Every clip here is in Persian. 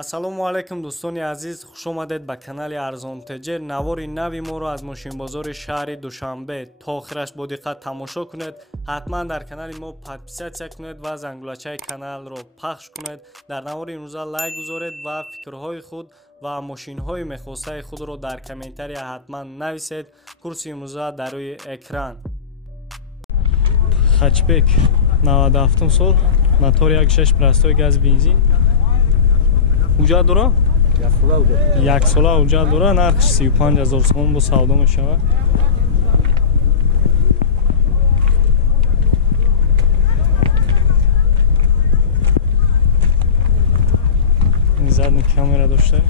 ассалому алайкум дӯстони азиз, хуш омадед ба канали Арзон Теҷер. Навори нави моро аз мошинбозори шаҳри Душанбе то охираш бо диққат тамошо кунед. ҳатман дар канали мо подписатсия кунед ва зангулачаи каналро пахш кунед. дар навори имрӯза лайк гузоред ва фикрҳои худ ва мошинҳои мехостаи худро дар комментария ҳатман нависед. курси имрӯза дар рӯи экран. Хачбек 97 сол, мотор 1.6 простои газ бензин. Уҷа дора? Як сола уҷа дора, нархш 35000 сомон бо савдо мешавад. Задни камера дошта.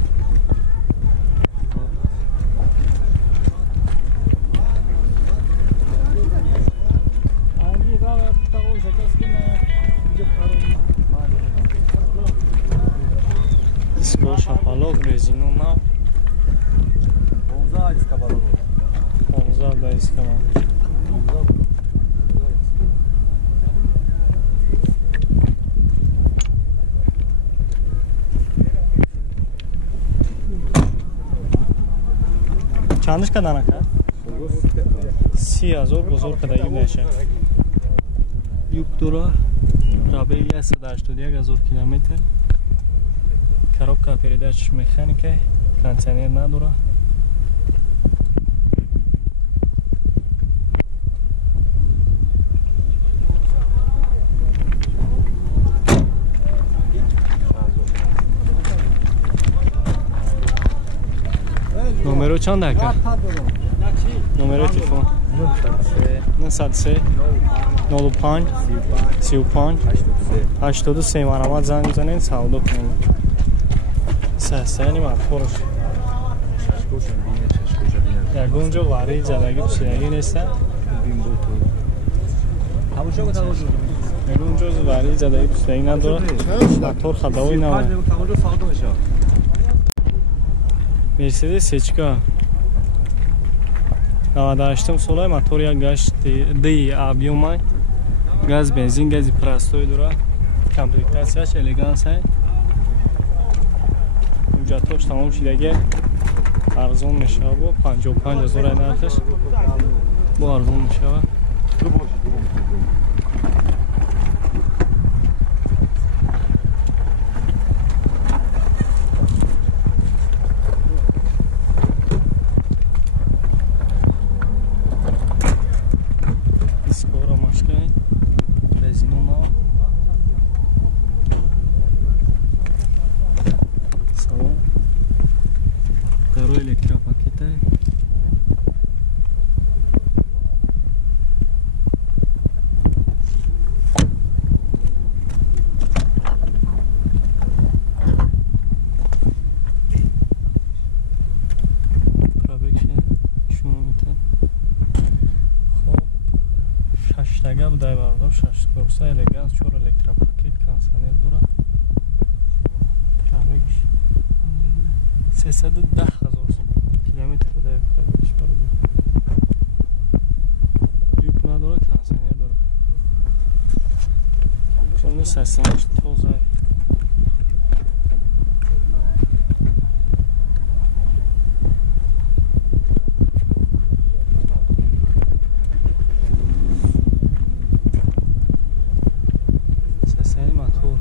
Диско шапалок, резину нав. 15 диска балон. 15 диска балон. Чандиш кадан ака? 30000 бузур кадаги меша. Юк дура. Пробег 181000 километр. Коробка передач механика, кондиционер надура. Номеро чанд ака? Номеро телефон 93 05 35 83 марамад занг бизанед савдо кунед. Сасани матхорш. Ягонҷо варӣ ҷадаги пусидаги неста. Ягонҷо варӣ ҷадаги пусидаги надорад. Мотор хадовӣ навад. Мерседес сечка 98 солаи мотор як гашт ди объёмай. Газ бензин гази простой дора. Комплектасияш элегансай. Уҷатош тамом шидагӣ арзон мешавад бо 55000 нархаш бо арзон мешавад. Дискора машкай резину нав. Второй электропакетай. Пробегше шунумита. Хоб 6 тага будай бардом 6 корса элеганс 4 электропакет кондиционер дора. Пробегш 310,000 километр будай пробегш бардом. Юк надора, кондиционер дора. Шунда сасанаш тоза. Сасани мотор.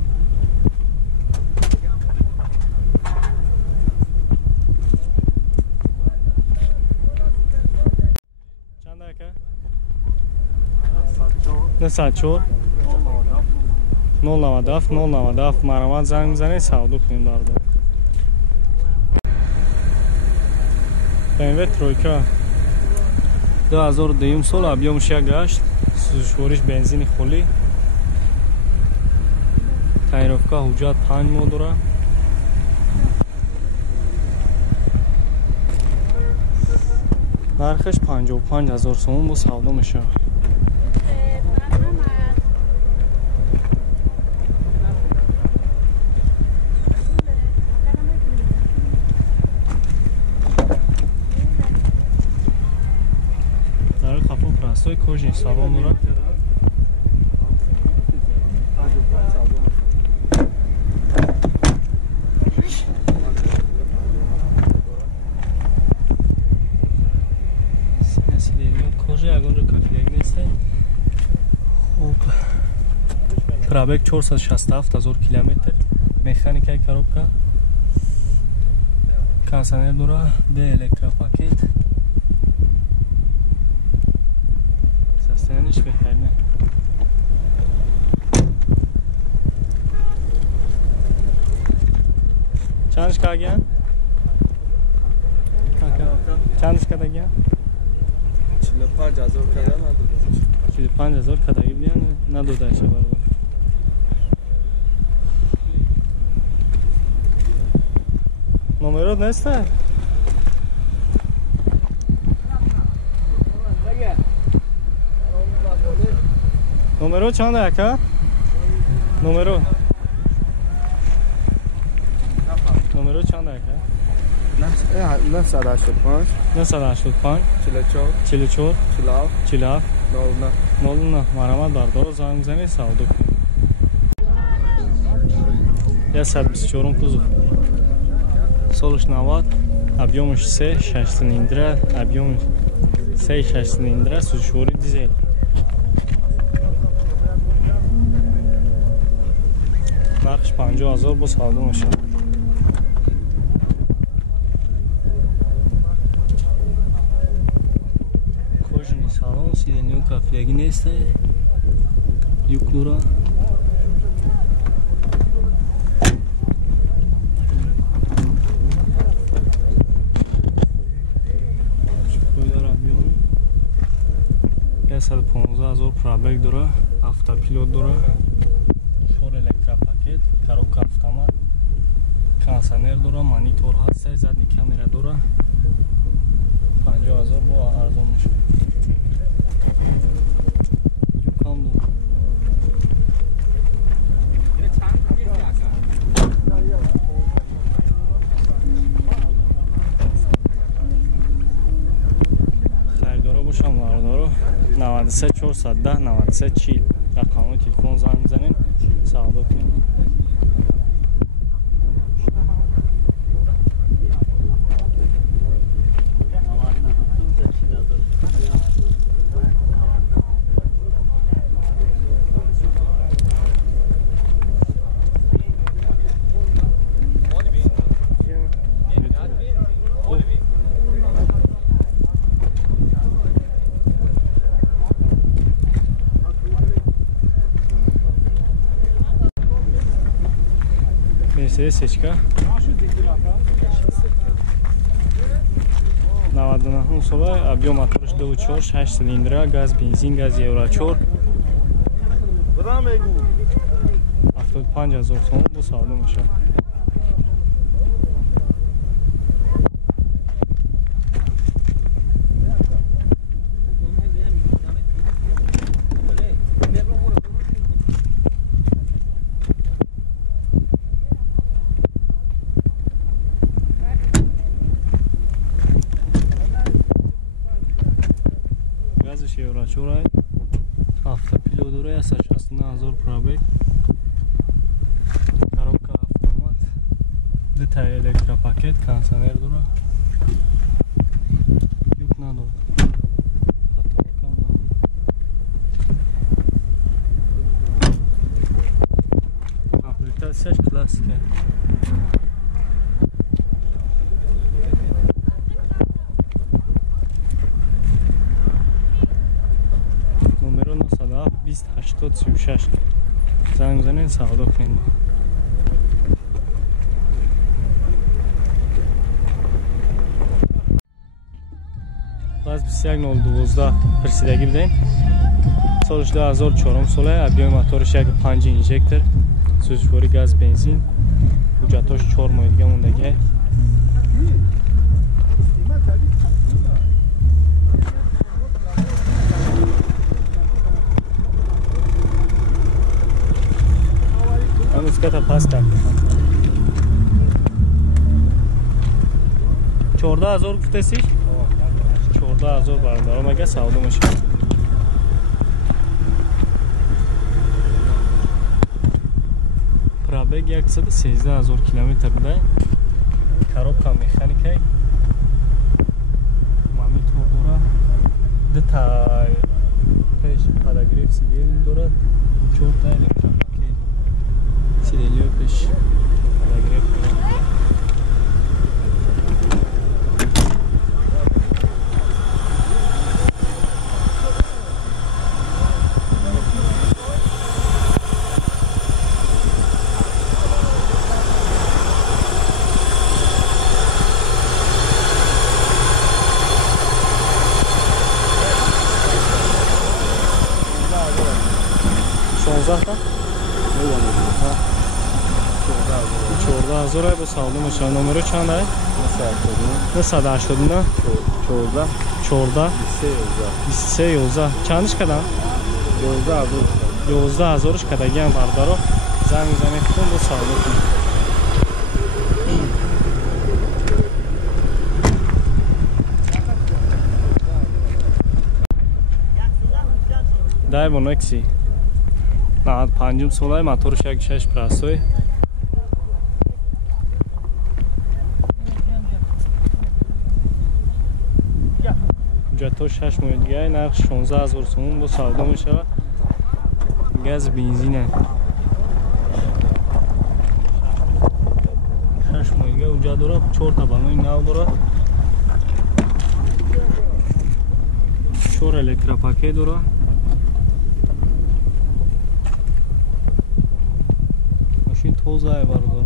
Насачор 097 марамад занг мизанед савдо кунед бардор. BMW тройка 2002 сол, объёмш як гашт, сӯзишвориш бензини хулӣ. Таировка ҳуҷҷат 5 моҳ дора. нархаш 55000 сомон бо савдо мешавад. Дар қафо простой кожаный салон дорад. пробег 467,000 километр. Механикаи коробка, кондиционер дора, электропакет. Состояние беҳтарин. Чандш кардаган? Чандш кардаган? 45,000 кардам надодам. 45,000 кадаги бидиан надодаша баробар. Номерот неста? Номерот чанд ака? Номерот чанд ака? 985 985 44 44 47 47 09. 09 марҳамат бардор занг бизанед савдо кунед. 124 кузов, солиш 90, объёмиш 6 цилиндра, объёмиш 6 цилиндра, сӯзишвори дизел. нархш 50,000 бо савдо мешавад. кожаний салон, сидению кафеяги неста, юклура. Ясад 15,000 пробег дора, автопилот дора, 4 электропакет, коробка автомат, кондиционер дора, монитор ҳаст, задни камера дора. 50,000 бо арзон мешавад. Юкам дора. خریدارا باشم واردارو 93 410 93 40 رقم تلفن زنگ بزنین سودا کنین. Mercedes сечка 99 сола, объем моториш 2.4, 6 цилиндра, газ, бензин, газ евро 4. 75,000 сом бо савдо мешавад. газиш евро 4, автопилот дора, 169,000 пробег, коробка автомат, 2 электропакет, кондиционер дора, юк надора. Комплектацияш классика. Номерон 20 80 36 زنگ بزنین سودا کنین. باز 21 رسیدگی بدین. سالش 2004 ساله، объем моторش 5 інжектор، سوزشواری گاز بنزین، حجتاش 4 ماه دیگه موندگی. همون پاس کرد. 14,000 گفته سیش؟ 14,000 بردارم اگه سودا میشه. پرابگ 113,000 کیلومتر بوده. коробка механика. Монитор дора. Деталь. Пеш подогрев сиденья дора. 4 электропакет. دلیو پیش گرفت کنم. با سالم شما نمره چند است؟ 989 14 23 11 چندش کدام؟ 11000 کداگی هم بردارو زنگ میزنه کن با سالم کن. دای بونکسی 95 سالای موتورش 1.6 پراسوی جاتو 6 ماه دیگه نرخ 16000 سوم با سودا میشه. گاز بنزینه 6 ماه دیگه اونجا داره 4 تا بانوی نو داره 4 الکترا پاکت داره ماشین توزه بردار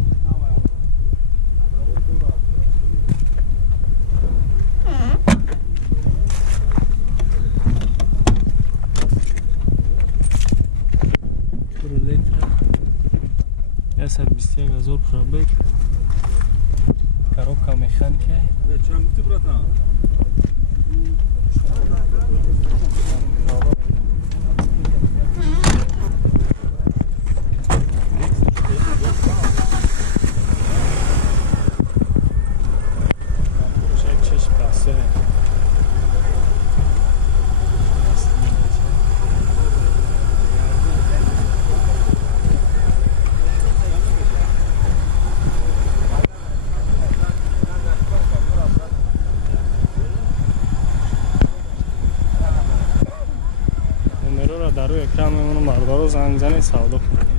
$21,000 пробег. Коробка механики. Чем ты, братан? در روی اکرام میمونم بردارو زنگ زنی سودا کنم.